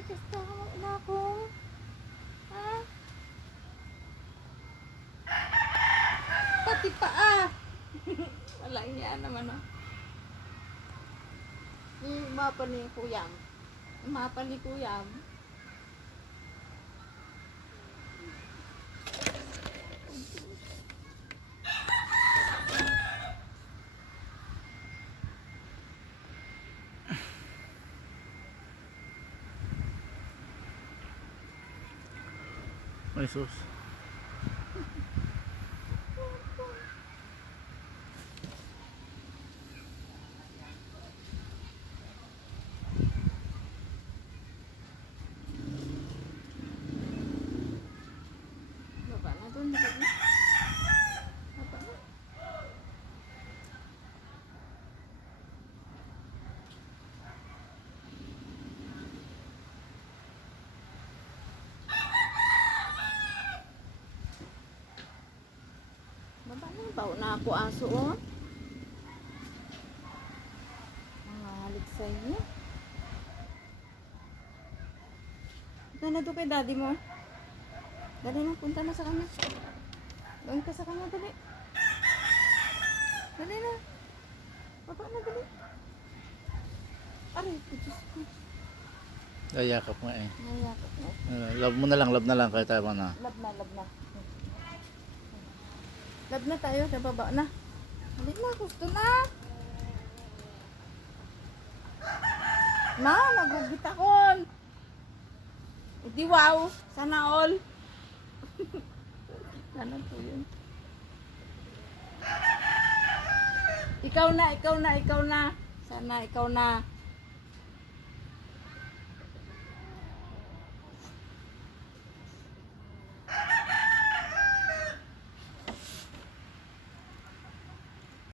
Kasta ka na akong. Ha? Pati paa. Wala niya naman ah. Yung mapa ni Kuyang. Yung mapa ni Kuyang. Ay sus. Baba na doon. Baba na. Baba na. Baba na. Bawa na ako aso oh. Mga halik sa inyo. Ika na doon kay daddy mo. Dali na, punta na sa kanya. Doon ka sa kanya, dali. Dali na. Baba na, dali. Aray, Diyos ko. Ayakap nga eh. Nayakap na. Love mo na lang kahit tayo na. Lab na, lab na. Lab na tayo, sa baba na. Dali na, gusto na. Na, nagugit ako. Hindi wow, sana all. Sana po yun. Ikaw na. Sana ikaw na.